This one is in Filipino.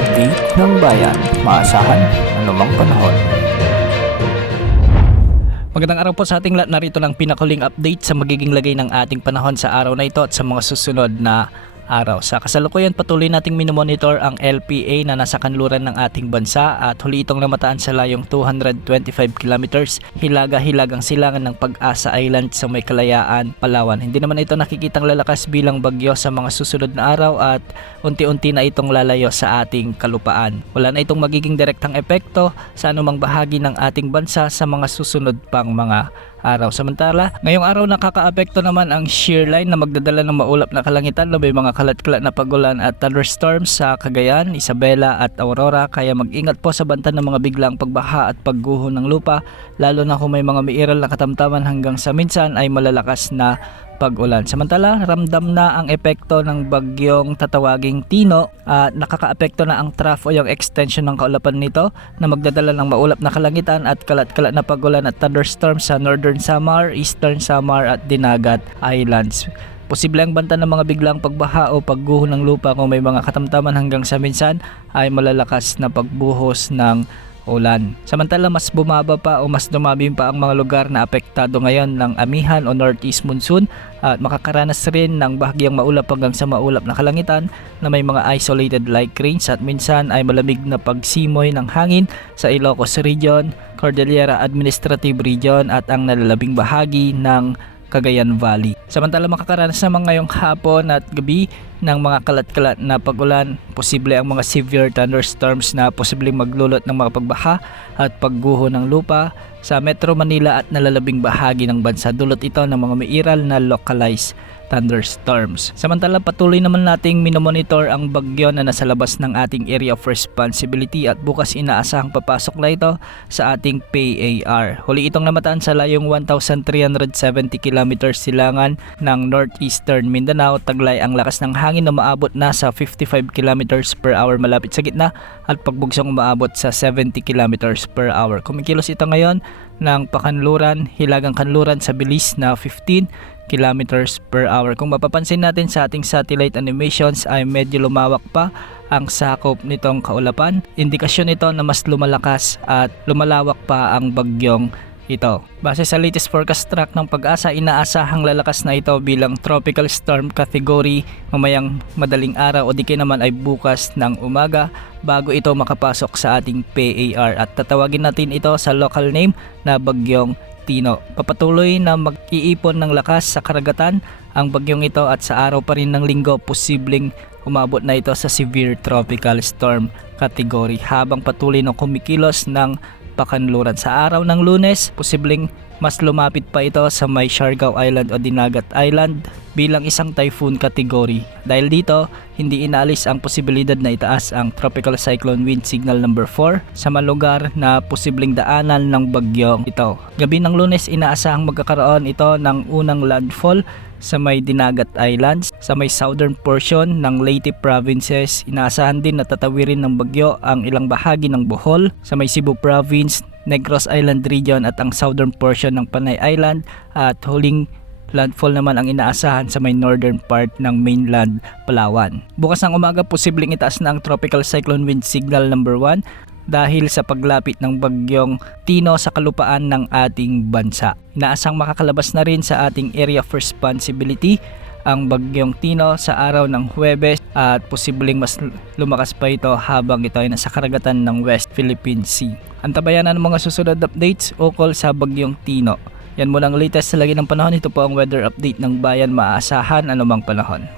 update ng bayan. Maasahan anumang panahon. Magandang araw po sa ating lahat. Narito ng pinakuling update sa magiging lagay ng ating panahon sa araw na ito at sa mga susunod na araw. Sa kasalukuyan, patuloy nating minomonitor ang LPA na nasa kanluran ng ating bansa at huli itong namataan sa layong 225 kilometers hilaga-hilagang silangan ng Pag-asa Island sa may Kalayaan, Palawan. Hindi naman ito nakikitang lalakas bilang bagyo sa mga susunod na araw at unti-unti na itong lalayo sa ating kalupaan. Wala na itong magiging direktang epekto sa anumang bahagi ng ating bansa sa mga susunod pang mga araw. Samantala, ngayong araw nakakaapekto naman ang shear line na magdadala ng maulap na kalangitan na may mga kalat-kalat na pagulan at thunderstorms sa Cagayan, Isabela at Aurora, kaya mag-ingat po sa banta ng mga biglang pagbaha at pagguho ng lupa, lalo na kung may mga miiral na katamtaman hanggang sa minsan ay malalakas na pag-ulan. Samantala, ramdam na ang epekto ng bagyong tatawaging Tino at nakakaapekto na ang trough o yung extension ng kaulapan nito na magdadala ng maulap na kalangitan at kalat-kalat na pag-ulan at thunderstorms sa Northern Samar, Eastern Samar at Dinagat Islands. Posible ang banta ng mga biglang pagbaha o pagguho ng lupa kung may mga katamtaman hanggang sa minsan ay malalakas na pagbuhos ng ulan. Samantala, mas bumaba pa o mas dumami pa ang mga lugar na apektado ngayon ng amihan o northeast monsoon at makakaranas rin ng bahagyang maulap hanggang sa maulap na kalangitan na may mga isolated light rains at minsan ay malamig na pagsimoy ng hangin sa Ilocos Region, Cordillera Administrative Region at ang nalalabing bahagi ng Cagayan Valley. Samantala, makakaranas naman ngayong hapon at gabi ng mga kalat-kalat na pag-ulan. Posible ang mga severe thunderstorms na posibleng maglulot ng mga pagbaha at pagguho ng lupa sa Metro Manila at nalalabing bahagi ng bansa. Dulot ito ng mga mairal na localized thunderstorms. Samantala, patuloy naman nating minomonitor ang bagyo na nasa labas ng ating area of responsibility at bukas inaasahang papasok na ito sa ating PAR. Huli itong namataan sa layong 1,370 kilometers silangan ng northeastern Mindanao. Taglay ang lakas ng hangin na maabot na sa 55 kilometers per hour malapit sa gitna at pagbugsong umaabot sa 70 kilometers per hour. Kumikilos ito ngayon ng pakanluran, hilagang kanluran sa bilis na 15 kilometers per hour. Kung mapapansin natin sa ating satellite animations ay medyo lumawak pa ang sakop nitong kaulapan. Indikasyon ito na mas lumalakas at lumalawak pa ang bagyong ito. Base sa latest forecast track ng Pag-asa, inaasahang lalakas na ito bilang tropical storm category mamayang madaling araw o di kaya naman ay bukas ng umaga bago ito makapasok sa ating PAR at tatawagin natin ito sa local name na bagyong Tino. Papatuloy na mag-iipon ng lakas sa karagatan ang bagyong ito at sa araw pa rin ng linggo posibleng umabot na ito sa severe tropical storm category habang patuloy na kumikilos ng pakanluran. Sa araw ng Lunes, posibleng mas lumapit pa ito sa may Siargao Island o Dinagat Island bilang isang typhoon category. Dahil dito, hindi inaalis ang posibilidad na itaas ang tropical cyclone wind signal number 4 sa mga lugar na posibleng daanan ng bagyong ito. Gabi ng Lunes, inaasahang magkakaroon ito ng unang landfall sa may Dinagat Islands, sa may southern portion ng Leyte provinces. Inaasahan din na tatawirin ng bagyo ang ilang bahagi ng Bohol, sa may Cebu province, Negros Island region at ang southern portion ng Panay Island at huling landfall naman ang inaasahan sa may northern part ng mainland Palawan. Bukas ng umaga, posibleng itaas na ang tropical cyclone wind signal number 1 dahil sa paglapit ng bagyong Tino sa kalupaan ng ating bansa. Inaasang makakalabas na rin sa ating area of responsibility ang bagyong Tino sa araw ng Huwebes at posibleng mas lumakas pa ito habang ito ay nasa karagatan ng West Philippine Sea. Antabayan na ng mga susunod updates ukol sa bagyong Tino. Yan muna ang latest sa lagi ng panahon. Ito po ang weather update ng bayan. Maaasahan anumang panahon.